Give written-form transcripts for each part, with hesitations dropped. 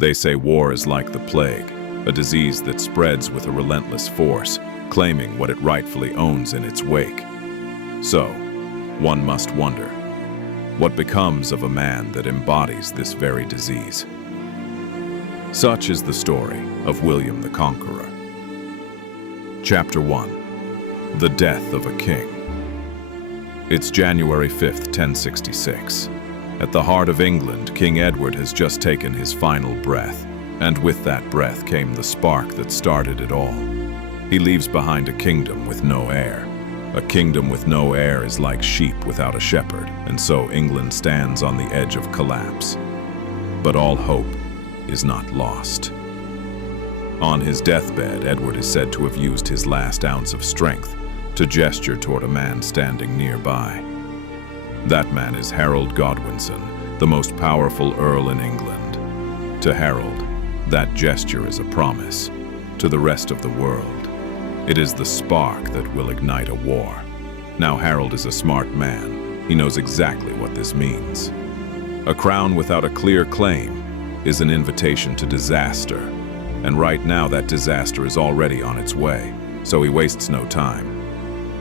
They say war is like the plague, a disease that spreads with a relentless force, claiming what it rightfully owns in its wake. So, one must wonder, what becomes of a man that embodies this very disease? Such is the story of William the Conqueror. Chapter 1. The Death of a King. It's January 5th, 1066. At the heart of England, King Edward has just taken his final breath, and with that breath came the spark that started it all. He leaves behind a kingdom with no heir. A kingdom with no heir is like sheep without a shepherd, and so England stands on the edge of collapse. But all hope is not lost. On his deathbed, Edward is said to have used his last ounce of strength to gesture toward a man standing nearby. That man is Harold Godwinson, the most powerful earl in England. To Harold, that gesture is a promise. To the rest of the world, it is the spark that will ignite a war. Now Harold is a smart man. He knows exactly what this means. A crown without a clear claim is an invitation to disaster, and right now that disaster is already on its way, so he wastes no time.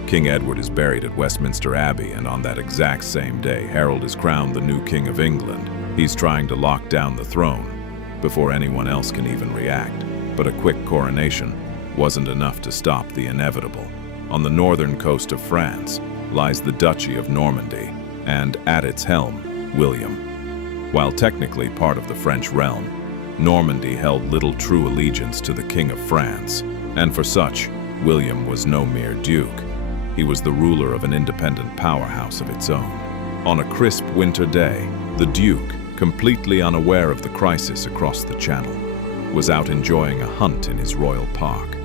King Edward is buried at Westminster Abbey, and on that exact same day, Harold is crowned the new King of England. He's trying to lock down the throne before anyone else can even react. But a quick coronation wasn't enough to stop the inevitable. On the northern coast of France lies the Duchy of Normandy, and at its helm, William. While technically part of the French realm, Normandy held little true allegiance to the King of France, and for such, William was no mere duke. He was the ruler of an independent powerhouse of its own. On a crisp winter day, the Duke, completely unaware of the crisis across the Channel, was out enjoying a hunt in his royal park.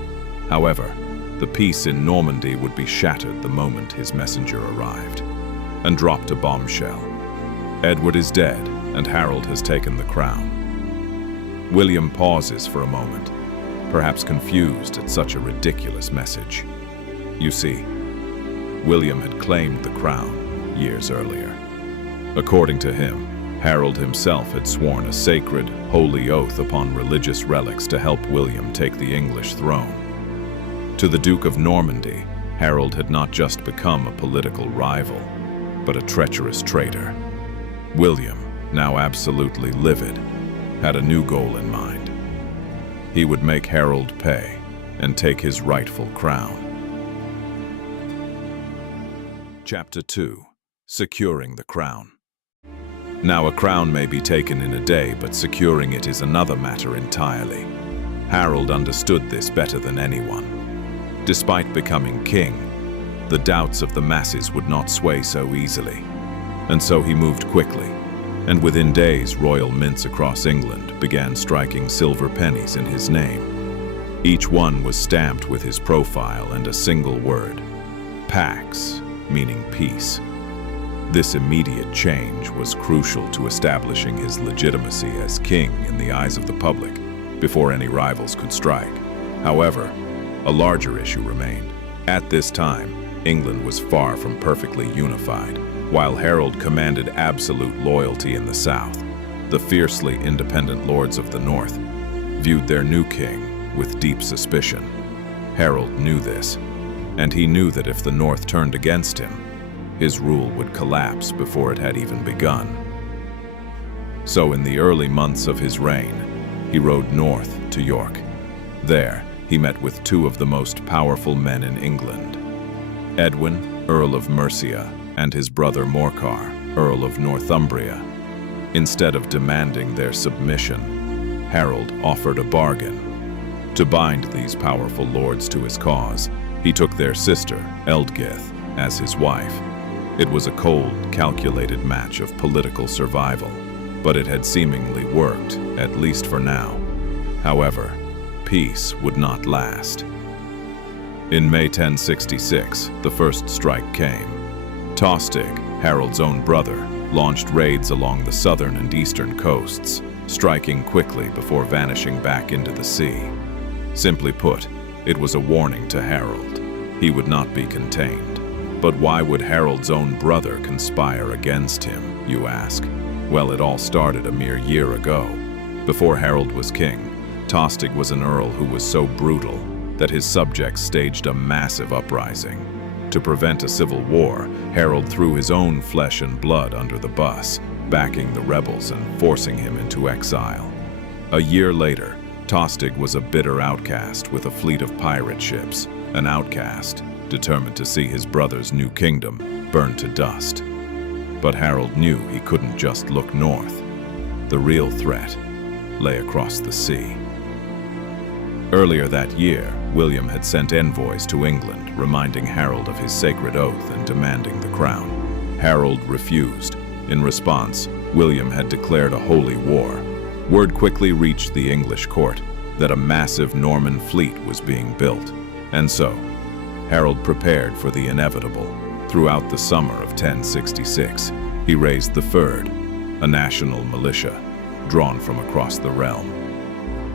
However, the peace in Normandy would be shattered the moment his messenger arrived and dropped a bombshell. Edward is dead, and Harold has taken the crown. William pauses for a moment, perhaps confused at such a ridiculous message. You see, William had claimed the crown years earlier. According to him, Harold himself had sworn a sacred, holy oath upon religious relics to help William take the English throne. To the Duke of Normandy, Harold had not just become a political rival, but a treacherous traitor. William, now absolutely livid, had a new goal in mind. He would make Harold pay and take his rightful crown. Chapter 2. Securing the crown. Now, a crown may be taken in a day, but securing it is another matter entirely. Harold understood this better than anyone. Despite becoming king, the doubts of the masses would not sway so easily. And so he moved quickly, and within days, royal mints across England began striking silver pennies in his name. Each one was stamped with his profile and a single word: Pax, meaning peace. This immediate change was crucial to establishing his legitimacy as king in the eyes of the public before any rivals could strike. However, a larger issue remained. At this time, England was far from perfectly unified. While Harold commanded absolute loyalty in the south, the fiercely independent lords of the north viewed their new king with deep suspicion. Harold knew this, and he knew that if the north turned against him, his rule would collapse before it had even begun. So in the early months of his reign, he rode north to York. There, he met with two of the most powerful men in England: Edwin, Earl of Mercia, and his brother Morcar, Earl of Northumbria. Instead of demanding their submission, Harold offered a bargain. To bind these powerful lords to his cause, he took their sister, Ealdgyth, as his wife. It was a cold, calculated match of political survival, but it had seemingly worked, at least for now. However, peace would not last. In May 1066, the first strike came. Tostig, Harold's own brother, launched raids along the southern and eastern coasts, striking quickly before vanishing back into the sea. Simply put, it was a warning to Harold. He would not be contained. But why would Harold's own brother conspire against him, you ask? Well, it all started a mere year ago. Before Harold was king, Tostig was an earl who was so brutal that his subjects staged a massive uprising. To prevent a civil war, Harold threw his own flesh and blood under the bus, backing the rebels and forcing him into exile. A year later, Tostig was a bitter outcast with a fleet of pirate ships, an outcast determined to see his brother's new kingdom burn to dust. But Harold knew he couldn't just look north. The real threat lay across the sea. Earlier that year, William had sent envoys to England, reminding Harold of his sacred oath and demanding the crown. Harold refused. In response, William had declared a holy war. Word quickly reached the English court that a massive Norman fleet was being built, and so Harold prepared for the inevitable. Throughout the summer of 1066, he raised the Fyrd, a national militia drawn from across the realm.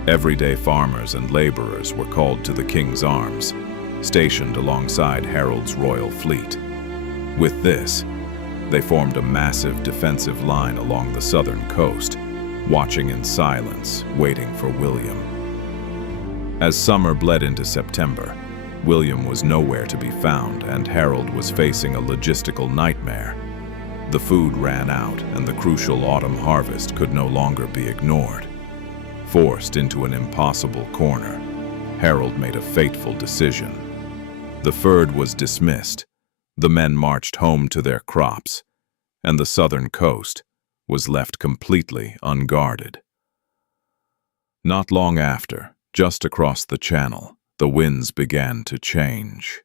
Everyday farmers and laborers were called to the king's arms, stationed alongside Harold's royal fleet. With this, they formed a massive defensive line along the southern coast, watching in silence, waiting for William. As summer bled into September, William was nowhere to be found, and Harold was facing a logistical nightmare. The food ran out, and the crucial autumn harvest could no longer be ignored. Forced into an impossible corner, Harold made a fateful decision. The Fyrd was dismissed, the men marched home to their crops, and the southern coast was left completely unguarded. Not long after, just across the channel, the winds began to change.